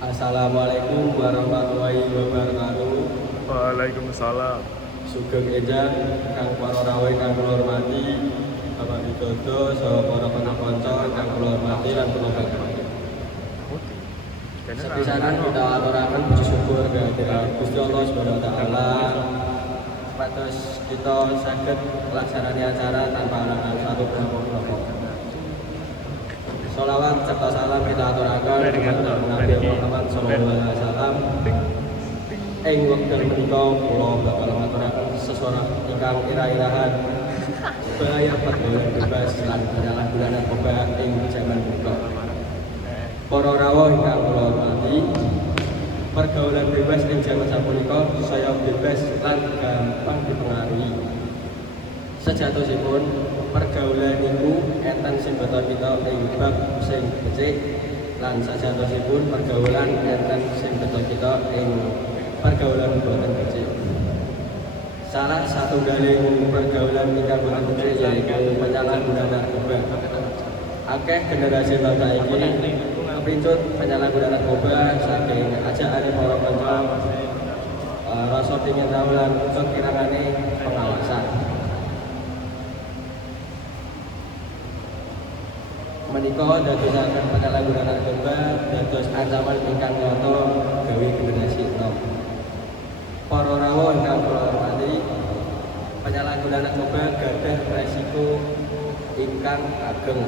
Assalamualaikum warahmatullahi wabarakatuh. Waalaikumsalam. Sugeng Ejang, kang para rawuh kang kula hormati, Bapak Widodo, saha para panakanca kang kula hormati lan kula banggaken. Sepisanan kita aturaken puji syukur kehadirat Gusti Allah Subhanahu wa taala. Supados kita saged melaksanani acara tanpa halangan satu kelompok. Sholawat serta salam kita aturaken dumateng Nabi Muhammad sallallahu alaihi wasallam. Ing wekdal menika kula bakal ngaturaken sesorah ingkang ira-irahan bahaya pergaulan bebas lan penyalahgunaan narkoba ing jaman menika. Para rawuh ingkang kula hormati, pergaulan bebas ing jaman sapunika saya bebas lan gampang dipengaruhi. Sejatosipun pergaulan niku enten sing beto kita ing bab sing becik lan sejatosipun pergaulan enten sing beto kita ing pergaulan boten becik. Salah satu galing pergaulan ingkang boten becik yaiku penyalahgunaan narkoba. Akeh generasi bangsa iki kepincut penyalahgunaan narkoba saking ajakane para kanca rasa pengin tahu lan kekirangane pengawasan. Menika dadosaken penyalahgunaan narkoba dados ancaman ingkang nyata gawe generasi enom. Para rawuh ingkang kula hormati, penyalahgunaan narkoba gadah resiko ingkang ageng.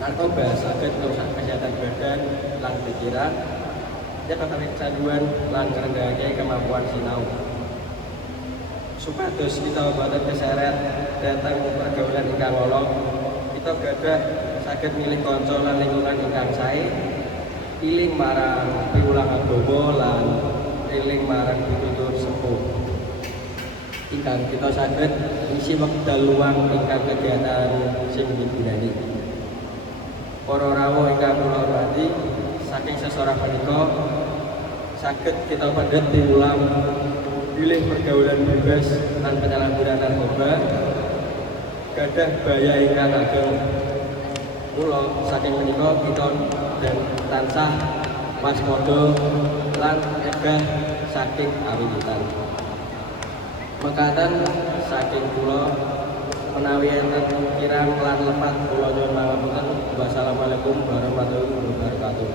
Narkoba saged ngrusak kesehatan badan lan pikiran, nyebabaken kecanduan lan ngrendahake kemampuan sinau. Supados kita boten keseret dhateng pergaulan ingkang ala, kita gadah saged milih kanca lan lingkungan ingkang sae, iling marang piwulang agama lan eling marang pitutur sepuh. Ingkang kita saged isi wekdal luang ingkang kegiatan sing digunani. Para rawuh ingkang kula hormati, saking sesorah punika saged kita pendhet piwulang pilih pergaulan bebas lan penyalahgunaan narkoba gadah bahaya ingkang ageng. Mula saking menika kita dan tansah waspada lan egah saking awilutan. Mekaten saking kula menawi enten kirang lan lepat kula nyuwun pangapunten. Wassalamualaikum warahmatullahi wabarakatuh.